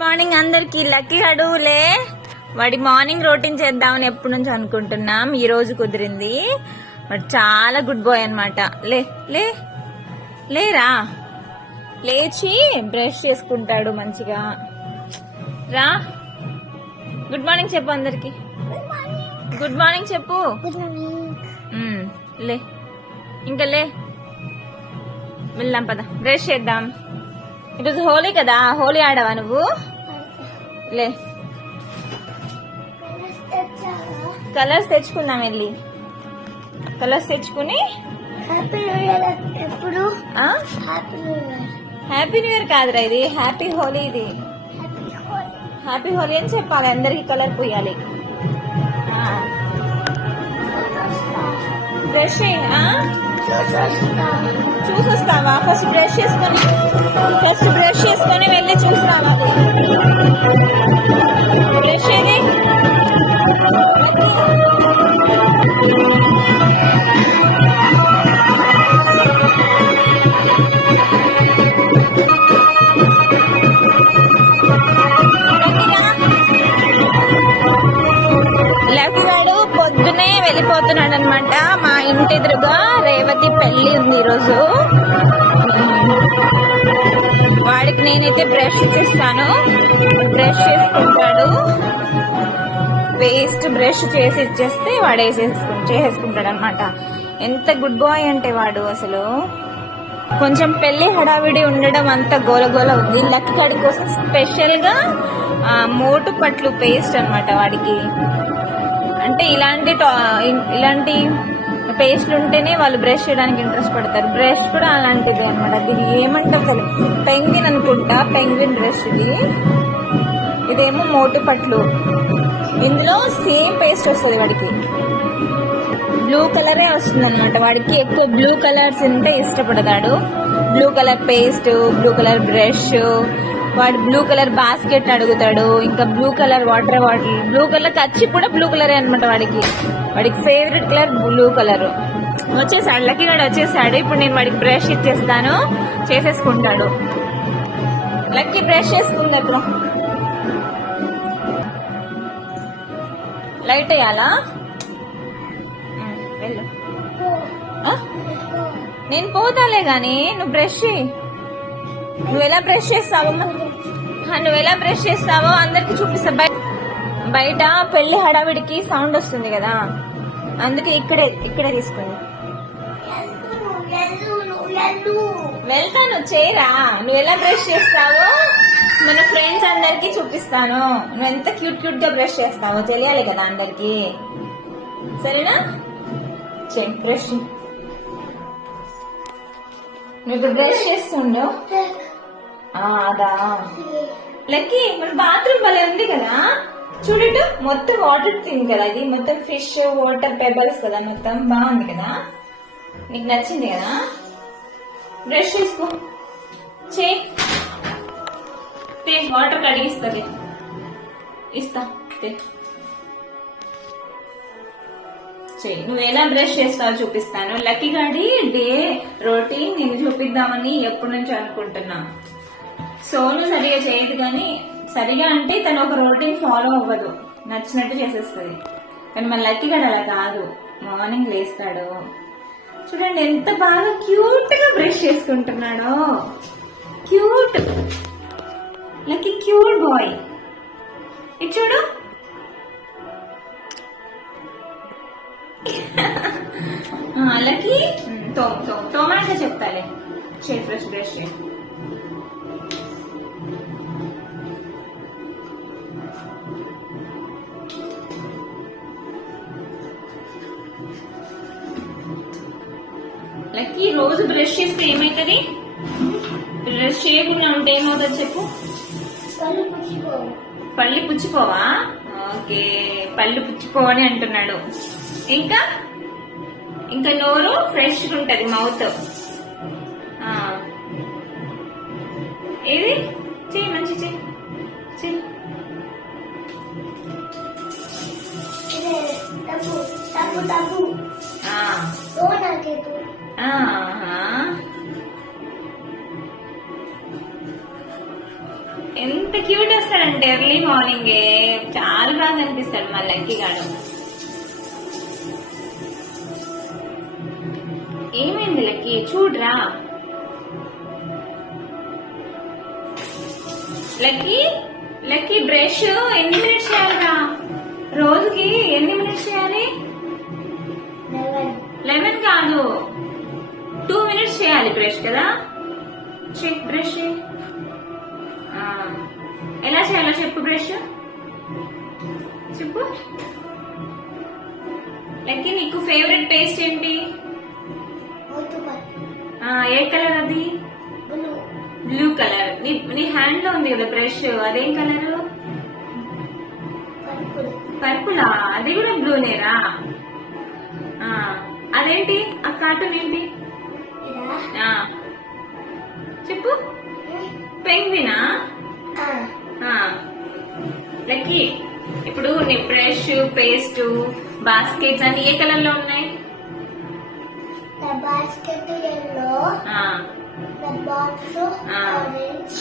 Morning అందరికి lucky అడుగులే వాడి మార్నింగ్ రొటీన్ చేద్దామని ఎప్పటి నుంచి అనుకుంటున్నాం? ఈ రోజు కుదిరింది. వాడు చాలా గుడ్ బాయ్ అన్నమాట. లే లే లేరా? లేచి బ్రష్ చేసుకుంటాడు మంచిగా. రా. గుడ్ మార్నింగ్ చెప్పు అందరికి. గుడ్ మార్నింగ్ చెప్పు. లే. ఇంకా లే. వెళ్దాం పద. బ్రష్ చేద్దాం. ఈరోజు హోలీ కదా. హోలీ ఆడవా నువ్వు? లే. కలర్స్ తెచ్చుకుందాం వెళ్ళి. కలర్స్ తెచ్చుకుని హ్యాపీ న్యూ ఇయర్ ఎప్పుడు? హ్యాపీ న్యూ కాదురా ఇది. హ్యాపీ హోలీ ఇది. హ్యాపీ హోలీ అని చెప్పాలి. అందరికి కలర్ పూయాలి. బ్రష్ చూసి వస్తావా ఫస్ట్ బ్రష్ చేసుకొని ఫస్ట్ బ్రష్ చేసుకొని వెళ్ళి చూసి రావాలి వెళ్ళిపోతున్నాడు అనమాట మా ఇంటి ఎదురుగా రేవతి పెళ్ళి ఉంది ఈరోజు. వాడికి నేనైతే బ్రష్ చేస్తాను. బ్రష్ చేసుకుంటాడు. వేస్ట్ బ్రష్ చేసి ఇచ్చేస్తే వాడు వేసేసుకు చేసేసుకుంటాడు అనమాట ఎంత గుడ్ బాయ్ అంటే వాడు అసలు. కొంచెం పెళ్ళి హడావిడి ఉండడం అంత గోలగోల ఉంది. లక్ కోసం స్పెషల్గా మోటు పట్లు పేస్ట్ అనమాట వాడికి. అంటే ఇలాంటి టా- ఇలాంటి పేస్ట్లు ఉంటేనే వాళ్ళు బ్రష్ చేయడానికి ఇంట్రెస్ట్ పడతారు. బ్రష్ కూడా అలాంటిది అనమాట ఇది ఏమంటారు తెలియదు పెంగిన్ అనుకుంటా. పెంగిన్ బ్రష్ ఇది. ఇదేమో మోటు పట్లు. ఇందులో సేమ్ పేస్ట్ వస్తుంది వాడికి. బ్లూ కలరే వస్తుంది అనమాట వాడికి ఎక్కువ బ్లూ కలర్స్ ఉంటే ఇష్టపడతాడు. Blue colour paste blue colour brush వాడు బ్లూ కలర్ బాస్కెట్ అడుగుతాడు ఇంకా blue colour water bottle blue colour కచ్చి కూడా బ్లూ కలరే అనమాట వాడికి. వాడికి ఫేవరెట్ కలర్ బ్లూ కలర్ వచ్చేసాడు లక్కీ గాడు వచ్చేసాడు. ఇప్పుడు నేను వాడికి బ్రష్ ఇచ్చేస్తాను. చేసేసుకుంటాడు. లక్కీ బ్రష్ చేసుకుంది అప్పుడు లైట్ వేయాలా? వెళ్ళు. నేను పోతాలే గాని నువ్వు బ్రష్ నువ్వు ఎలా బ్రష్ చేస్తావో? నువ్వు ఎలా బ్రష్ చేస్తావో అందరికి చూపిస్తా. బయట బయట పెళ్ళి హడావిడికి సౌండ్ వస్తుంది కదా. అందుకే ఇక్కడే ఇక్కడే తీసుకుంది వెళ్తాను చేయరా నువ్వు ఎలా బ్రష్ చేస్తావో? మన ఫ్రెండ్స్ అందరికి చూపిస్తాను. నువ్వు ఎంత క్యూట్ క్యూట్గా బ్రష్ చేస్తావో తెలియాలి కదా అందరికి. సరేనా? చెయ్యి బ్రష్ నువ్వు ఇప్పుడు బ్రష్ చేస్తుండు. అదా. లక్కీ మన బాత్రూమ్ భలే ఉంది కదా. చూడటం మొత్తం వాటర్ థింగ్ కదా ఇది. మొత్తం ఫిష్ వాటర్ పెబల్స్ కదా. మొత్తం బాగుంది కదా. నీకు నచ్చింది కదా? బ్రష్ చేసుకో. చే తే వాటర్ కడిగిస్తుంది ఇస్తా తే. చెయ్యి నువ్వు ఎలా బ్రష్ చేస్తావో చూపిస్తాను. లక్కీ గాడి డే రొటీన్ నేను చూపిద్దామని ఎప్పటి నుంచి అనుకుంటున్నా. సోను సరిగా చేయదు కానీ సరిగా అంటే తను ఒక రొటీన్ ఫాలో అవ్వదు. నచ్చినట్టు చేసేస్తుంది. కానీ మన లక్కీ గాడు అలా కాదు. మార్నింగ్ లేస్తాడు. చూడండి ఎంత బాగా క్యూట్గా బ్రష్ చేసుకుంటున్నాడో. క్యూట్ లక్కీ క్యూట్ బాయ్ ఇది చూడు. లక్కీ? తోమ తోమ. తోమనాక చెప్తాలే. చే ఫ్రెష్ బ్రష్ చేయి. లక్కీ రోజు బ్రష్ చేస్తే ఏమైతుంది? బ్రష్ చేయకుండా ఉంటే ఏమవుతుంది చెప్పు? పళ్ళు పుచ్చిపోవా. ఓకే పళ్ళు పుచ్చిపోవని అంటున్నాడు. ఇంకా? ఇంకా నోరు ఫ్రెష్ ఉంటది మౌత్. ఏది? చెయ్యి మంచి చెయ్యి. చెయ్యి. తప్పు తప్పు ఆ. ఎంత క్యూట్ వస్తాడంటే ఎర్లీ మార్నింగ్ చాలా బాగా కనిపిస్తాడు మా లక్కీ గాడు. ఏమైంది లక్కీ? చూడరా. లక్కీ? లక్కీ బ్రష్ ఎన్ని మినిట్స్ చేయాలరా? రోజుకి ఎన్ని మినిట్స్ చేయాలి? లెవెన్ కాదు. చేయాలి బ్రష్ కదా? Check brush. ఎలా చేయాలో చెప్పు బ్రష్. చెప్పు. లక్కీ నీకు ఫేవరెట్ పేస్ట్ ఏంటి? ఏ కలర్ అది? బ్లూ. కలర్ నీ నీ హ్యాండ్లో ఉంది కదా బ్రష్. అదేం కలర్ పర్పుల్. అది కూడా బ్లూనేరా అదేంటి? ఆ కార్టూన్ ఏంటి? చెప్పు. పెంగ్వినా? లక్కీ ఇప్పుడు నీ బ్రష్ పేస్ట్ బాస్కెట్స్ అన్ని ఏ కలర్లో ఉన్నాయి basket yellow box orange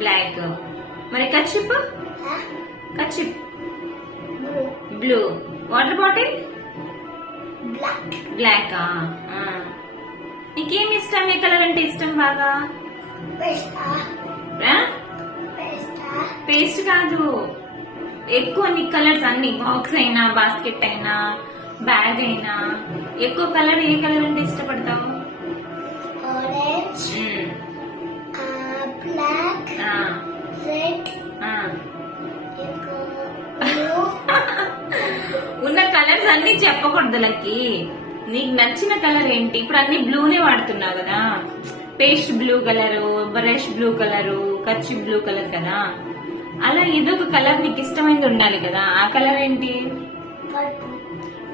black. మరి కచ్చిప్ కచ్చిప్ blue. Water bottle? Black black నీకేం ఇష్టం? ఏ కలర్ అంటే ఇష్టం బాగా? పేస్ట్ కాదు. ఎక్కువ నీ కలర్స్ అన్ని బాక్స్ అయినా బాస్కెట్ అయినా బ్యాగ్ అయినా ఎక్కువ కలర్ ఏ కలర్ అంటే ఇష్టపడతావు? ఆరెంజ్ చెప్పకూడదు లక్కి. నీకు నచ్చిన కలర్ ఏంటి? ఇప్పుడు అన్ని బ్లూనే వాడుతున్నావు కదా. Paste blue colour brush blue colour కచ్చి బ్లూ కలర్ కదా. అలా ఏదో ఒక కలర్ నీకు ఇష్టమైనది ఉండాలి కదా. ఆ కలర్ ఏంటి?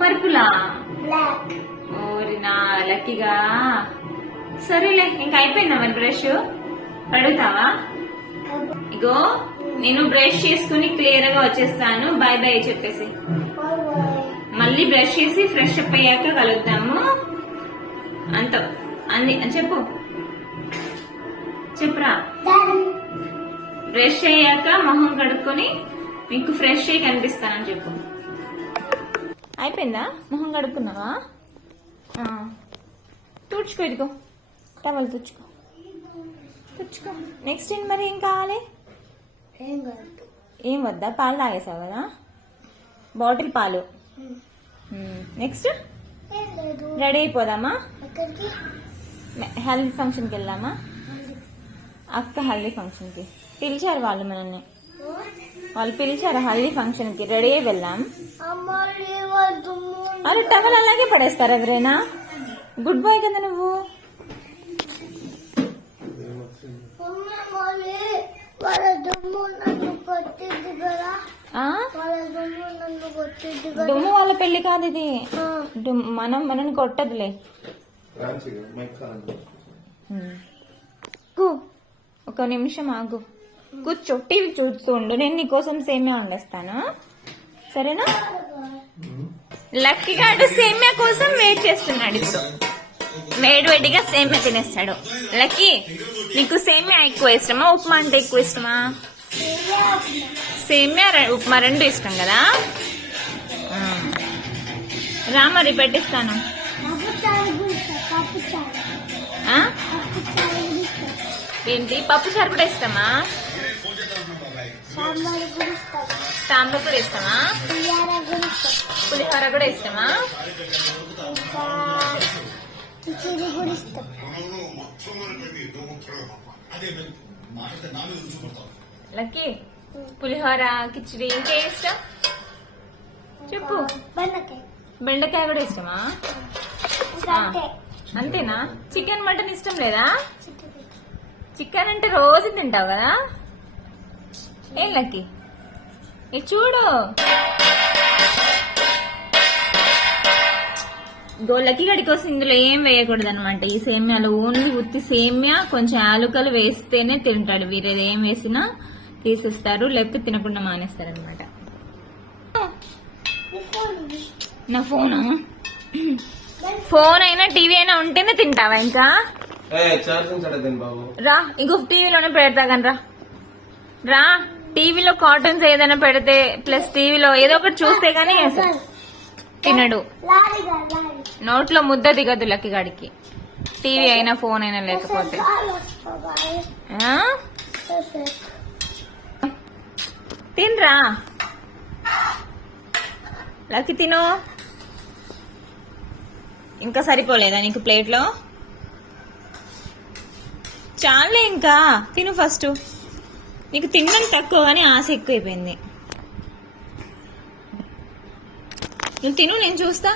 పర్పులా. ఓరి నా లక్కీగా. సరేలే ఇంకా అయిపోయిందా మరి బ్రష్? కడుగుతావా ఇగో నేను బ్రష్ చేసుకుని క్లియర్గా వచ్చేస్తాను. బాయ్ బాయ్ చెప్పేసి మళ్ళీ బ్రష్ చేసి ఫ్రెష్ అప్ అయ్యాక కలుద్దాము. అంత అన్ని చెప్పు. చెప్పురా. బ్రష్ అయ్యాక మొహం కడుక్కొని మీకు ఫ్రెష్ అయ్యి కనిపిస్తానని చెప్పు. అయిపోయిందా? మొహం కడుక్కున్నావా. తుడుచుకో ఇదిగో. టవల్ తుడుచుకో. తుడుచుకో. నెక్స్ట్ ఏంటి మరి ఏం కావాలి? ఏం వద్దా? పాలు తాగేసావు? కదా బాటిల్ పాలు. నెక్స్ట్ రెడీ అయిపోదామా హెల్దీ ఫంక్షన్కి వెళ్దామా? అక్క హల్దీ ఫంక్షన్కి పిలిచారు వాళ్ళు మనల్ని. వాళ్ళు పిలిచారు హల్దీ ఫంక్షన్కి రెడీ అయి వెళ్ళాం లేవద్దు అరే టవల్ అలాగే పడేస్తారు ఎవరైనా? గుడ్ బాయ్ కదా నువ్వు. వాళ్ళ దుమ్ము నన్ను కొట్టింది కదా. ఆ? వాళ్ళ పెళ్ళి కాదు ఇది. మనం మనం కొట్టదులే. ఒక నిమిషం ఆగు. కూర్చో టీవీ చూస్తూ ఉండు. నేను నీకోసం సేమియా వండేస్తాను. సరేనా? లక్కీ గాడు సేమియా కోసం వెయిట్ చేస్తున్నాడు ఇప్పుడు. వేడి వేడిగా సేమియా తినేస్తాడు. లక్కీ నీకు సేమియా ఎక్కువ ఇష్టమా? ఉప్మా అంటే ఎక్కువ ఇష్టమా. సేమ్యా ఉప్మా రెండు ఇష్టం కదా? రా మరి పెట్టిస్తాను. ఏంటి? పప్పు చారు కూడా ఇస్తామా సాంబార్ కూడా ఇస్తామా పులిహోర కూడా ఇస్తామా లక్కీ. పులిహోర కిచిడి ఇంకే ఇష్టం? చెప్పు. బెండకాయ. కూడా ఇష్టమా? అంతేనా? చికెన్ మటన్ ఇష్టం లేదా? చికెన్ అంటే రోజు తింటావు కదా? ఏం లక్కీ? చూడు. గోళ్ళకి గడి కోసం ఇందులో ఏం వేయకూడదు అనమాట ఈ సేమ్యాలో ఓన్లీ ఉత్తి సేమ్యా కొంచెం ఆలుకలు వేస్తేనే తింటాడు. వీరేది ఏం వేసినా తీసేస్తారు లేకపోతే తినకుండా మానేస్తారు అనమాట నా ఫోన్? ఫోన్ అయినా టీవీ అయినా ఉంటేనే తింటావా ఇంకా? రా ఇంకో టీవీలోనే పెడతా కానీ రా. రా టీవీలో కార్టూన్స్ ఏదైనా పెడితే ప్లస్ టీవీలో ఏదో ఒకటి చూస్తే గానీ తినడు. నోట్లో ముద్ద దిగదు లక్కి గాడికి. టీవీ అయినా ఫోన్ అయినా లేకపోతే? తినరా. లక్కి తిను. ఇంకా సరిపోలేదా నీకు ప్లేట్లో? చాలే ఇంకా. తిను ఫస్ట్ నీకు తినడం తక్కువ కానీ ఆశ ఎక్కువైపోయింది. నువ్వు తిను నేను చూస్తా.